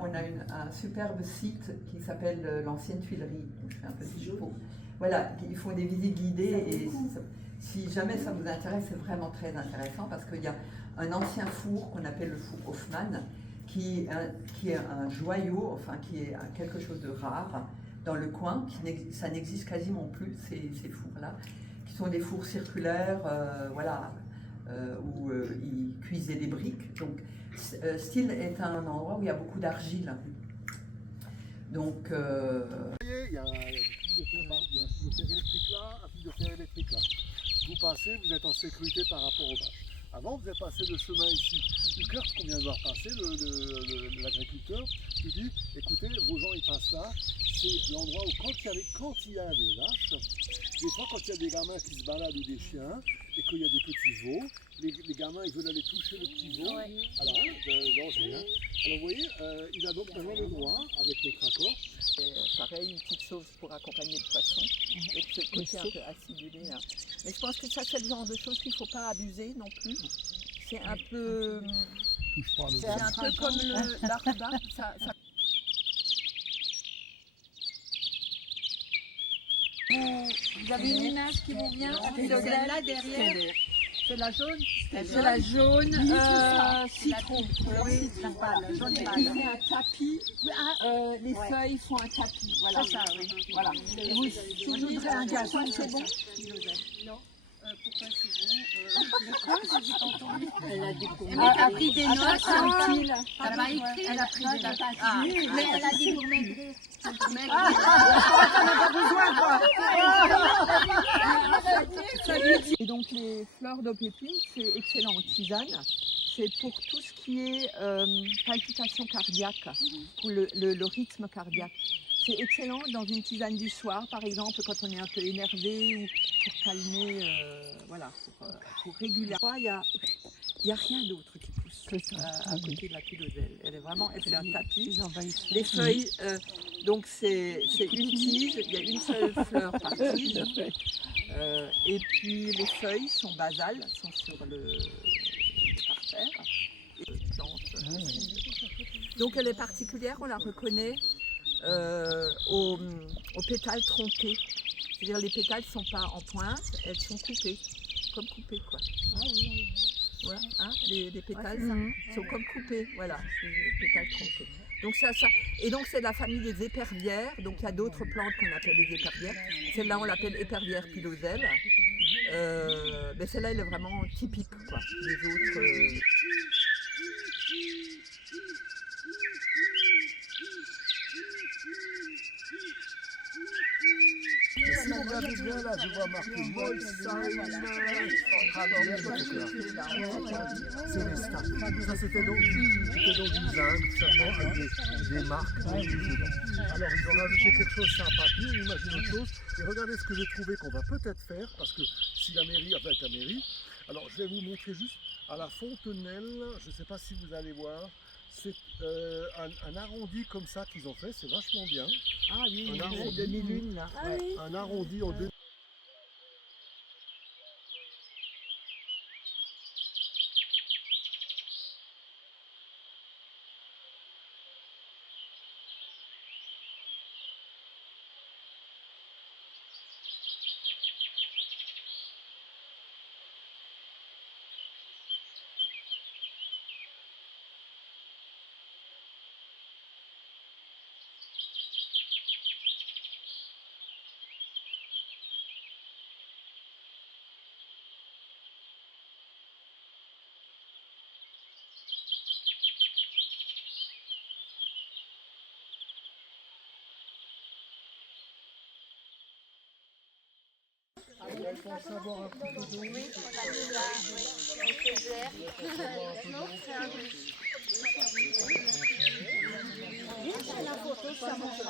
on a un superbe site qui s'appelle l'ancienne Tuilerie. Je fais un petit topo. Voilà, ils font des visites guidées et si jamais ça vous intéresse, c'est vraiment très intéressant parce qu'il y a un ancien four qu'on appelle le four Hofmann qui est un joyau, enfin qui est quelque chose de rare dans le coin. Ça n'existe quasiment plus, ces fours-là, qui sont des fours circulaires, voilà, où ils cuisaient des briques. Donc, Still est un endroit où il y a beaucoup d'argile. Donc, Vous voyez, il y a un fil de fer électrique là, un fil de fer électrique là. Vous passez, vous êtes en sécurité par rapport aux vaches. Avant, vous avez passé le chemin ici. Ukert, qu'on vient de voir passer, l'agriculteur, il dit, écoutez, vos gens ils passent là, c'est l'endroit où quand il y a des vaches, des fois quand il y a des gamins qui se baladent ou des chiens, et qu'il y a des petits veaux, les gamins ils veulent aller toucher le petit veau, alors, danger. Hein. Alors vous voyez, il a donc maintenant le droit, avec notre accord. Pareil, une petite sauce pour accompagner le poisson, avec ce côté un peu acidulé. Hein. Mais je pense que ça, c'est le genre de choses qu'il ne faut pas abuser non plus. C'est un peu, c'est un peu comme l'arba. Vous avez une image qui vous vient? C'est celle-là derrière. C'est la jaune. C'est la jaune citron. Oui, la jaune Et pâle. c'est un tapis. Les feuilles font un tapis. Voilà. C'est ça, oui. Voilà. Et vous Je souvenez voudrais un gâteau, c'est bon? Non. Pourquoi c'est bon? Elle a pris des notes, tranquille. Elle m'a écrit. Elle a pris des notes. Mais elle a dit pour maigrir. Et donc les fleurs d'aubépine, c'est excellent en tisane. C'est pour tout ce qui est palpitations cardiaques, pour le rythme cardiaque. C'est excellent dans une tisane du soir, par exemple, quand on est un peu énervé ou pour calmer, voilà, pour réguler. Il n'y a rien d'autre qui pousse à côté de la piloselle. Elle est vraiment, elle fait un tapis. Les feuilles, donc c'est une tige, il y a une seule fleur par tige. Et puis les feuilles sont basales, sont sur le parterre. Donc elle est particulière, on la reconnaît aux pétales tronqués. C'est-à-dire les pétales ne sont pas en pointe, elles sont coupées, comme coupées quoi. Voilà, hein, les pétales sont comme coupés, voilà, c'est les pétales tronqués. Donc et donc c'est de la famille des épervières, donc il y a d'autres plantes qu'on appelle les épervières. Celle-là on l'appelle épervière piloselle. Mais celle-là elle est vraiment typique quoi. Les autres. Si vous regardez bien là, je vois marqué Molsheim, c'est les stades. Ça c'était donc du zinc, seulement avec des marques dedans. Alors ils ont rajouté quelque chose sympathique, on imagine autre chose. Et regardez ce que j'ai trouvé qu'on va peut-être faire, parce que si la mairie, avec la mairie, alors je vais vous montrer juste à la fontenelle, je ne sais pas si vous allez voir. C'est un arrondi comme ça qu'ils ont fait, c'est vachement bien. Ah oui, un arrondi, demi-lune là. Ouais, un arrondi en deux. Pour savoir un petit peu d'eau. Oui, on a déjà La photo, ça montre.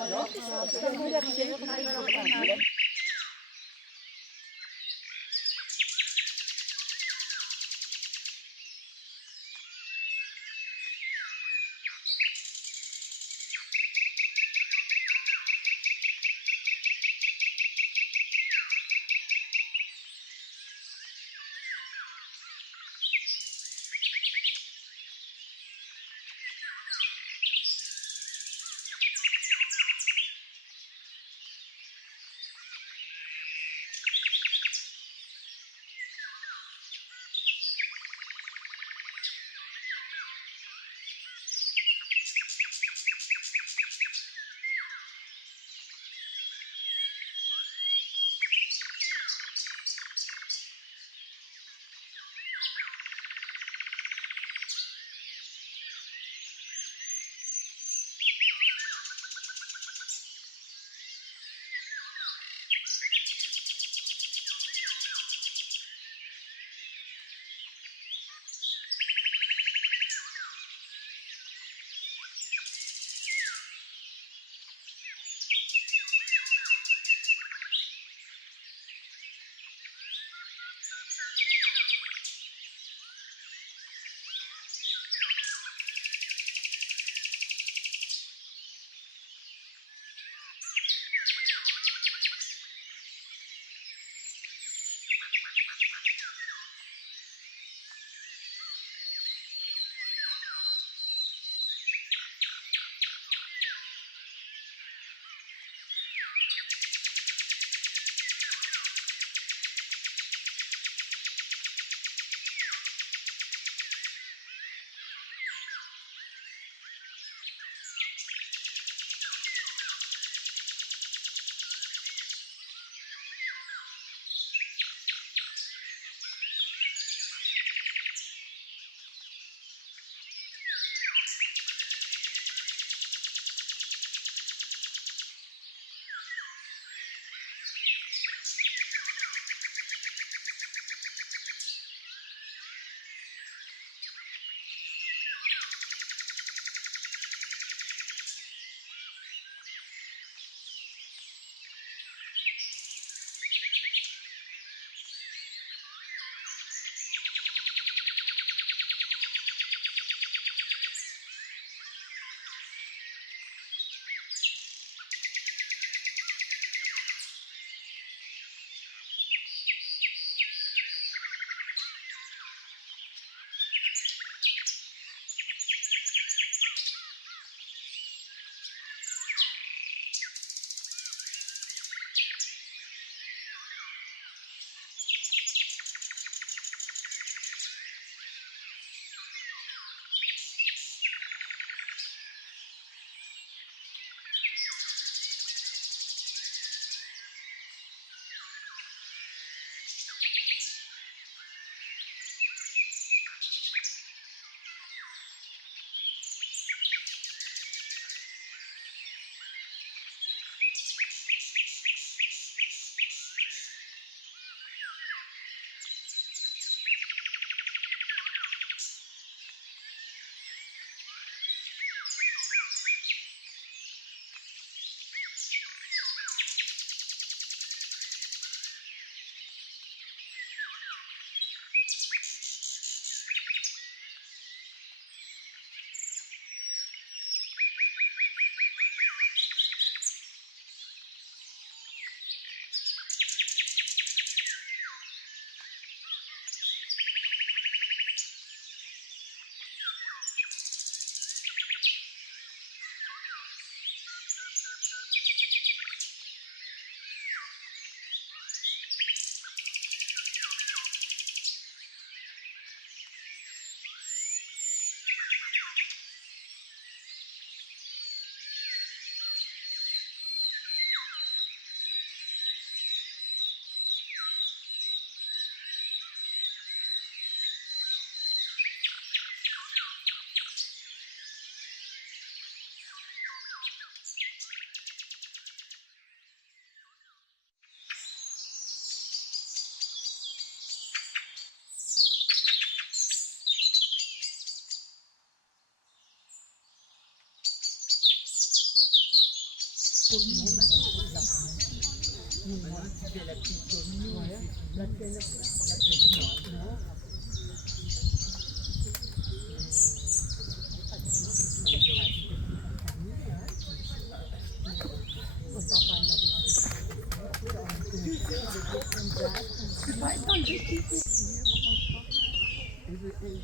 Elle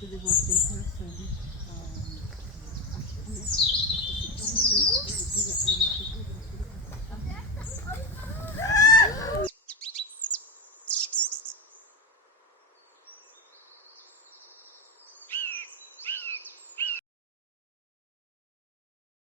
devait voir quelqu'un, ça dit.